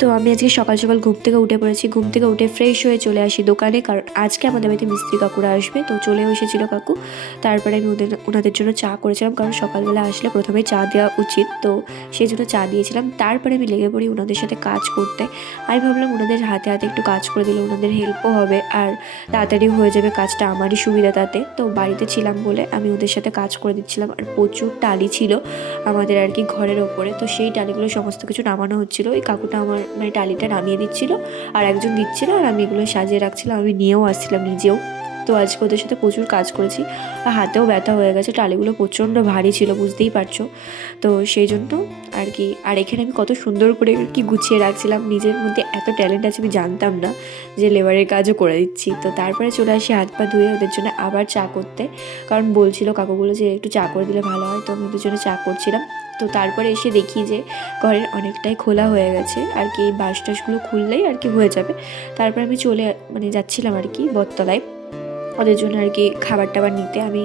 তো আমি আজকে সকাল সকাল ঘুম থেকে উঠে পড়েছি। ঘুম থেকে উঠে ফ্রেশ হয়ে চলে আসি দোকানে, কারণ আজকে আমাদের বাড়িতে মিস্ত্রি কাকুরা আসবে। তো চলেও এসেছিল কাকু। তারপরে আমি ওনাদের জন্য চা করেছিলাম, কারণ সকালবেলা আসলে প্রথমে চা দেওয়া উচিত। তো সেই জন্য চা দিয়েছিলাম। তারপরে আমি লেগে পড়ি ওনাদের সাথে কাজ করতে। আমি ভাবলাম ওনাদের হাতে হাতে একটু কাজ করে দিলে ওনাদের হেল্পও হবে, আর তাড়াতাড়ি হয়ে যাবে কাজটা, আমারই সুবিধা তাতে। তো বাড়িতে ছিলাম বলে আমি ওদের সাথে কাজ করে দিচ্ছিলাম। আর প্রচুর টালি ছিল আমাদের আর কি ঘরের ওপরে। তো সেই টালিগুলো সমস্ত কিছু নামানো হচ্ছিলো। ওই কাকুটা আমার মানে টালিটা নামিয়ে দিচ্ছিল, আর একজন দিচ্ছিল, আর আমি এগুলো সাজিয়ে রাখছিলাম। আমি নিয়েও আসছিলাম নিজেও। তো আজকে ওদের সাথে প্রচুর কাজ করেছি, আর হাতেও ব্যথা হয়ে গেছে। টালিগুলো প্রচণ্ড ভারী ছিল, বুঝতেই পারছো। তো সেই জন্য আর কি, আর এখানে আমি কত সুন্দর করে কি গুছিয়ে রাখছিলাম। নিজের মধ্যে এত ট্যালেন্ট আছে আমি জানতাম না, যে লেবারের কাজও করে দিচ্ছি। তো তারপরে চলে আসি হাত পা ধুয়ে ওদের জন্য আবার চা করতে, কারণ বলছিল কাকুগুলো যে একটু চা করে দিলে ভালো হয়। তো আমি ওদের জন্য চা করছিলাম। তো তারপরে এসে দেখি যে ঘরের অনেকটাই খোলা হয়ে গেছে আর কি, বাঁশ টাশগুলো খুললেই আর কি হয়ে যাবে। তারপর আমি মানে যাচ্ছিলাম আর কি বটতলায় ওদের জন্য আর কি খাবার টাবার নিতে। আমি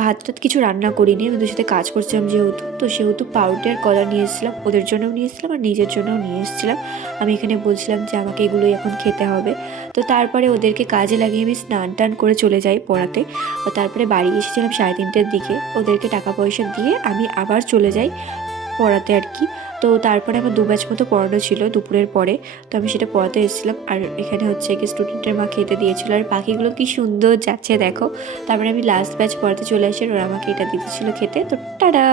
ভাত টাত কিছু রান্না করিনি, আমি ওদের সাথে কাজ করছিলাম যেহেতু। তো সেহেতু পাউরুটি আর কলা নিয়ে এসেছিলাম, ওদের জন্যও নিয়ে এসেছিলাম আর নিজের জন্যও নিয়ে এসেছিলাম। আমি এখানে বলছিলাম যে আমাকে এগুলোই এখন খেতে হবে। তো তারপরে ওদেরকে কাজে লাগিয়ে আমি স্নান টান করে চলে যাই পড়াতে। তারপরে বাড়ি এসেছিলাম 3:30টার দিকে। ওদেরকে টাকা পয়সা দিয়ে আমি আবার চলে যাই পড়াতে আর কি। তো তারপরে আমার 2 ব্যাচ মতো পড়ানো ছিল দুপুরের পরে। তো আমি সেটা পড়াতে এসেছিলাম, আর এখানে হচ্ছে কি স্টুডেন্টের মা খেতে দিয়েছিল, আর পাখিগুলো কি সুন্দর যাচ্ছে দেখো। তারপরে আমি লাস্ট ব্যাচ পড়াতে চলে আসি, আর ওরা আমাকে এটা দিতেছিল খেতে। তো টাটা।